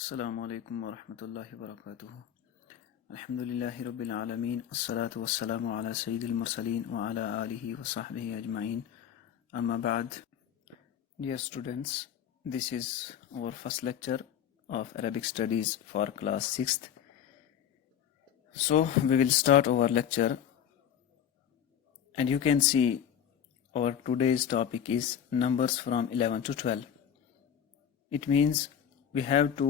السلام علیکم ورحمۃ اللہ وبرکاتہ۔ الحمد للہ رب العالمین، الصلاۃ والسلام علی سید المرسلین وعلی آلہ وصحبہ اجمعین، اما بعد۔ Dear students, this is our first lecture of Arabic studies for class 6th. So we will start our lecture, and you can see our today's topic is numbers from 11 to 12. It means we have to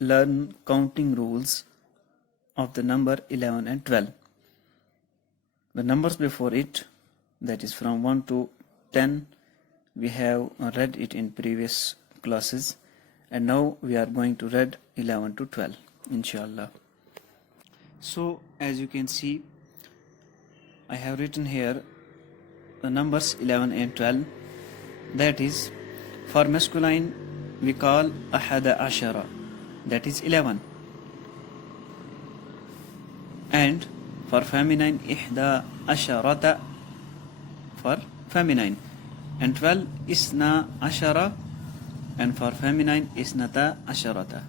learn counting rules of the number 11 and 12. The numbers before it, that is from 1 to 10, we have read it in previous classes, and now we are going to read 11 to 12, inshallah. So as you can see, I have written here the numbers 11 and 12. That is, for masculine we call ahada ashara, that is 11, and for feminine ihda asharata for feminine, and 12 isna ashara, and for feminine isnata asharata.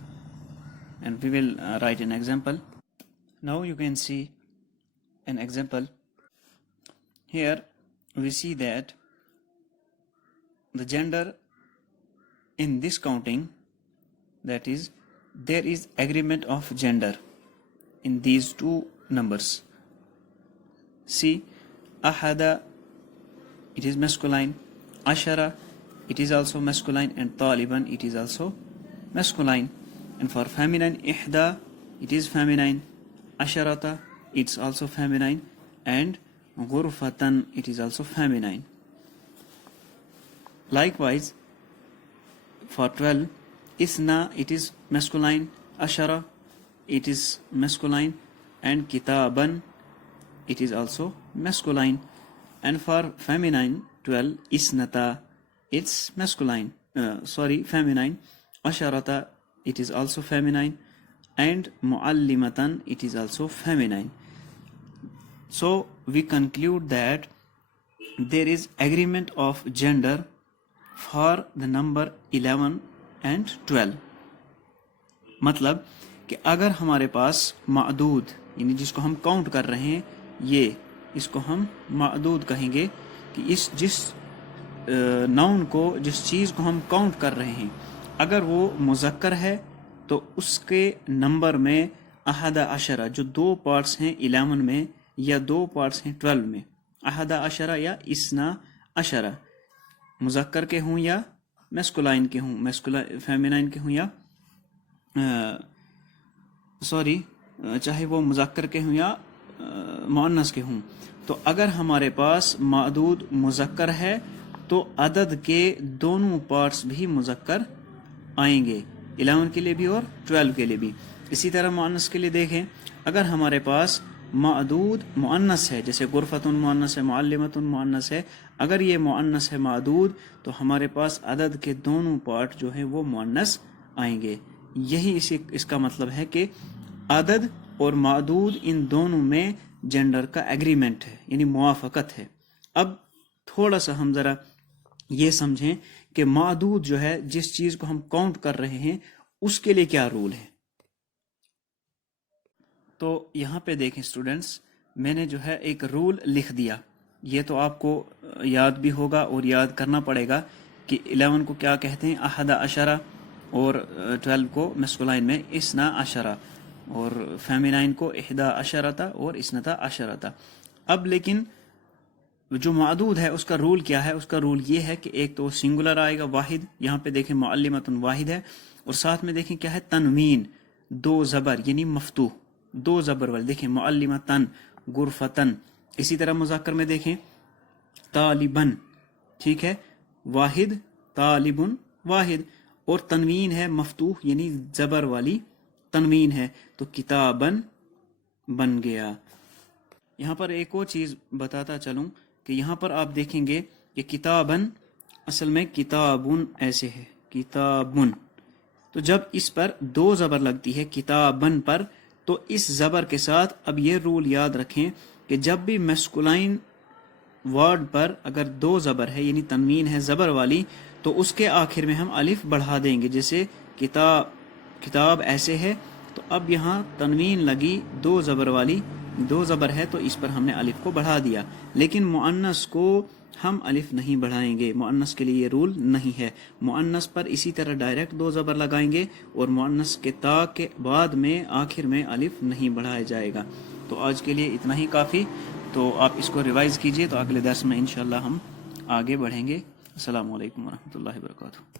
And we will write an example. Now you can see an example. Here we see that the gender in this counting, that is, there is agreement of gender in these two numbers. See, ahada, it is masculine; ashara, it is also masculine; and taliban, it is also masculine. And for feminine, ihda, it is feminine; asharata, it's also feminine; and ghurfatan, it is also feminine. Likewise, for 12, isna, it is masculine; ashara, it is masculine; and kitaban, it is also masculine. And for feminine 12, isnata, it's masculine, feminine; asharata, it is also feminine; and muallimatan, it is also feminine. So we conclude that there is agreement of gender for the number 11 and 12. مطلب کہ اگر ہمارے پاس معدود، یعنی جس کو ہم count کر رہے ہیں، یہ اس کو ہم معدود کہیں گے کہ جس ناؤن کو، جس چیز کو ہم کاؤنٹ کر رہے ہیں، اگر وہ مذکر ہے تو اس کے نمبر میں احدہ عشرہ، جو 2 پارٹس ہیں 11 میں یا 2 پارٹس ہیں 12 میں، احدہ عشرہ یا اسنا عشرہ، مذکر کے ہوں یا میسکولائن کے ہوں، فیمینائن کے ہوں یا چاہے وہ مذکر کے ہوں یا مؤنث کے ہوں، تو اگر ہمارے پاس معدود مذکر ہے تو عدد کے دونوں پارٹس بھی مذکر آئیں گے، 11 کے لیے بھی اور 12 کے لیے بھی۔ اسی طرح مؤنث کے لیے دیکھیں، اگر ہمارے پاس معدود مؤنث ہے، جیسے غرفتن مؤنث ہے، معلمتن مؤنث ہے، اگر یہ مؤنث ہے معدود، تو ہمارے پاس عدد کے دونوں پارٹ جو ہیں وہ مؤنث آئیں گے۔ یہی اس کا مطلب ہے کہ عدد اور معدود ان دونوں میں جنڈر کا ایگریمنٹ ہے، یعنی موافقت ہے۔ اب تھوڑا سا ہم ذرا یہ سمجھیں کہ معدود جو ہے، جس چیز کو ہم کاؤنٹ کر رہے ہیں، اس کے لیے کیا رول ہے۔ تو یہاں پہ دیکھیں اسٹوڈنٹس، میں نے جو ہے ایک رول لکھ دیا، یہ تو آپ کو یاد بھی ہوگا اور یاد کرنا پڑے گا کہ 11 کو کیا کہتے ہیں، احدہ عشرہ، اور 12 کو مسکولائن میں اسنا عشرہ، اور فیمینائن کو احدہ عشرتا اور اسنتا عشرتا۔ اب لیکن جو معدود ہے اس کا رول کیا ہے؟ اس کا رول یہ ہے کہ ایک تو سنگولر آئے گا، واحد، یہاں پہ دیکھیں معلمتن واحد ہے، اور ساتھ میں دیکھیں کیا ہے، تنوین، 2 زبر یعنی مفتوح، 2 زبر والے، دیکھیں معلمتن، غرفتن۔ اسی طرح مذکر میں دیکھیں طالبن، ٹھیک ہے، واحد، طالبن واحد، اور تنوین ہے مفتوح یعنی زبر والی تنوین ہے، تو کتابن بن گیا۔ یہاں پر ایک اور چیز بتاتا چلوں کہ یہاں پر آپ دیکھیں گے کہ کتابن اصل میں کتابن ایسے ہے، کتابن، تو جب اس پر 2 زبر لگتی ہے کتابن پر، تو اس زبر کے ساتھ اب یہ رول یاد رکھیں کہ جب بھی میسکولائن ورڈ پر اگر 2 زبر ہے یعنی تنوین ہے زبر والی، تو اس کے آخر میں ہم الف بڑھا دیں گے، جیسے کتاب ایسے ہے، تو اب یہاں تنوین لگی 2 زبر والی، 2 زبر ہے تو اس پر ہم نے الف کو بڑھا دیا، لیکن مؤنث کو ہم الف نہیں بڑھائیں گے، مؤنث کے لیے یہ رول نہیں ہے۔ مؤنث پر اسی طرح ڈائریکٹ 2 زبر لگائیں گے، اور مؤنث کے تا کے بعد میں آخر میں الف نہیں بڑھایا جائے گا۔ تو آج کے لیے اتنا ہی کافی، تو آپ اس کو ریوائز کیجئے، تو اگلے درس میں انشاءاللہ ہم آگے بڑھیں گے۔ السلام علیکم ورحمۃ اللہ وبرکاتہ۔